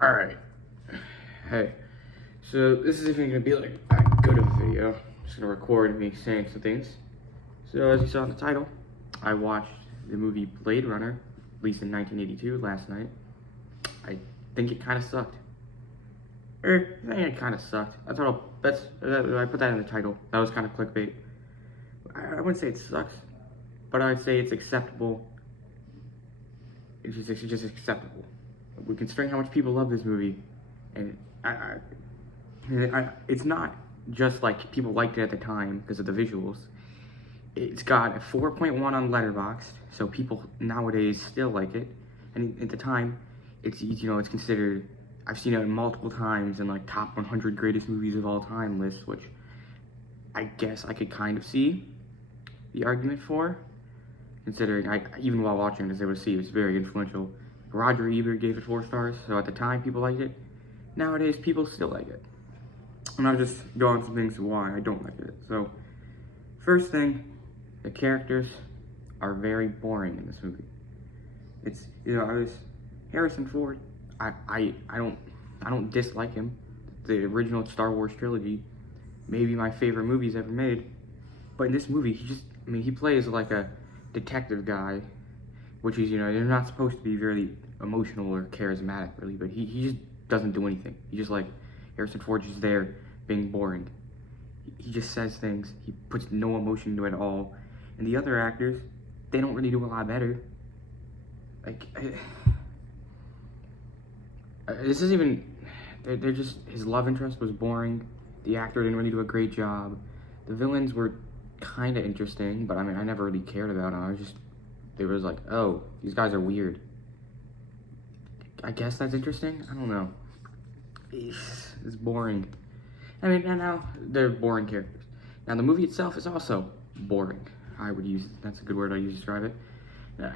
Alright. Hey. So this isn't even gonna be like that good of a video. I'm just gonna record me saying some things. So as you saw in the title, I watched the movie Blade Runner, released in 1982 last night. I think it kind of sucked. I think it kind of sucked. I put that in the title. That was kind of clickbait. I wouldn't say it sucks, but I'd say it's acceptable. It's just acceptable. Considering how much people love this movie, and it's not just like people liked it at the time because of the visuals. It's got a 4.1 on Letterboxd, so people nowadays still like it. And at the time, it's considered. I've seen it multiple times in like top 100 greatest movies of all time lists, which I guess I could kind of see the argument for, considering even while watching it, I was able to see it was very influential. Roger Ebert gave it 4 stars, so at the time people liked it. Nowadays people still like it. And I'll just go on some things why I don't like it. So, first thing, the characters are very boring in this movie. It's Harrison Ford. I don't dislike him. The original Star Wars trilogy, maybe my favorite movies ever made. But in this movie, he plays like a detective guy, which is, they're not supposed to be very emotional or charismatic, really, but he just doesn't do anything. He's just like, Harrison Ford's just there being boring. He just says things. He puts no emotion into it at all. And the other actors, they don't really do a lot better. Like, this is even, they're just, his love interest was boring. The actor didn't really do a great job. The villains were kind of interesting, but I never really cared about them. They was like, oh, these guys are weird. I guess that's interesting? I don't know. It's boring. And now they're boring characters. Now the movie itself is also boring. That's a good word I use to describe it.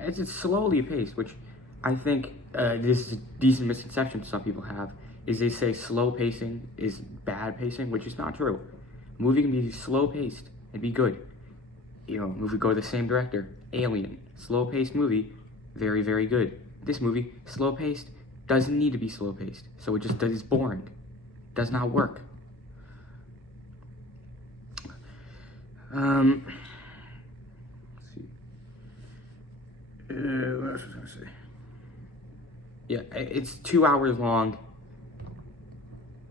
It's slowly paced, which I think this is a decent misconception some people have, is they say slow pacing is bad pacing, which is not true. A movie can be slow paced and be good. If we go to the same director, Alien, slow paced movie, very, very good. This movie, slow paced, doesn't need to be slow paced, so it's boring. Does not work. Let's see. What else was I gonna say? Yeah, it's 2 hours long,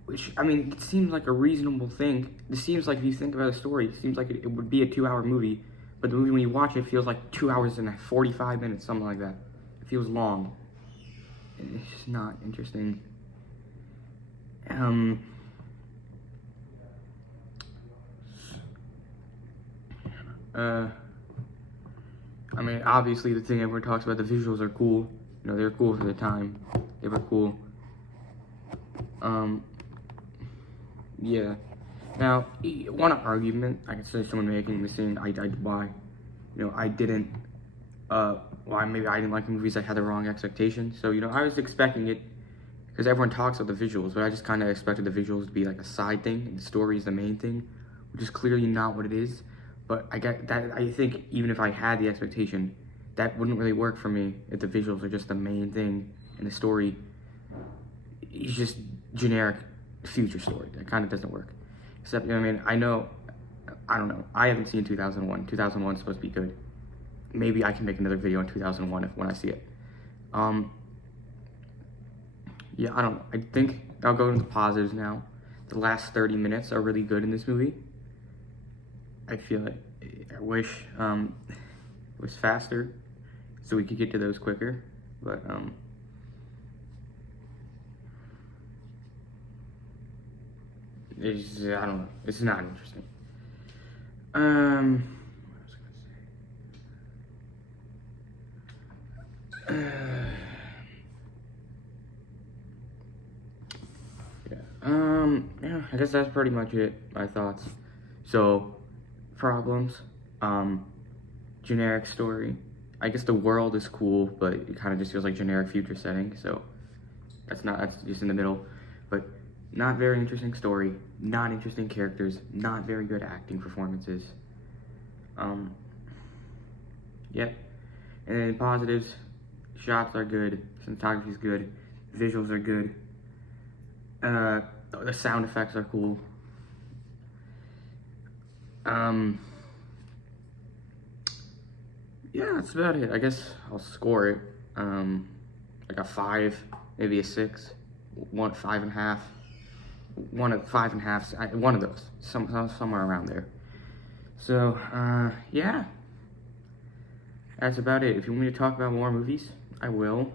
which, it seems like a reasonable thing. It seems like, if you think about the story, it seems like it would be a 2-hour movie, but the movie, when you watch it, feels like 2 hours and 45 minutes, something like that. It feels long. It's just not interesting. Obviously the thing everyone talks about, the visuals are cool. They're cool for the time. They were cool. Yeah. Now, one argument I can say someone making the scene, maybe I didn't like the movies, I had the wrong expectations. So, I was expecting it, because everyone talks about the visuals, but I just kind of expected the visuals to be like a side thing, and the story is the main thing, which is clearly not what it is. But I think even if I had the expectation, that wouldn't really work for me if the visuals are just the main thing, and the story is just generic future story. That kind of doesn't work. Except, I don't know. I haven't seen 2001. 2001 is supposed to be good. Maybe I can make another video on 2001 when I see it. Yeah, I don't know. I think I'll go into positives now. The last 30 minutes are really good in this movie. I wish it was faster, so we could get to those quicker. But I don't know. It's not interesting. What was I gonna say? Yeah, I guess that's pretty much it. My thoughts. So, problems. Generic story. I guess the world is cool, but it kind of just feels like generic future setting. So, that's just in the middle. But not very interesting story, not interesting characters, not very good acting performances. Yeah. And then positives, shots are good, cinematography is good, visuals are good, The sound effects are cool. Yeah, that's about it. I guess I'll score it. Like a 5, maybe a 6, 1, 5.5, 5.5, one of those, somewhere around there. So, yeah, that's about it. If you want me to talk about more movies, I will.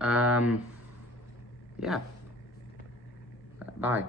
Yeah. Bye.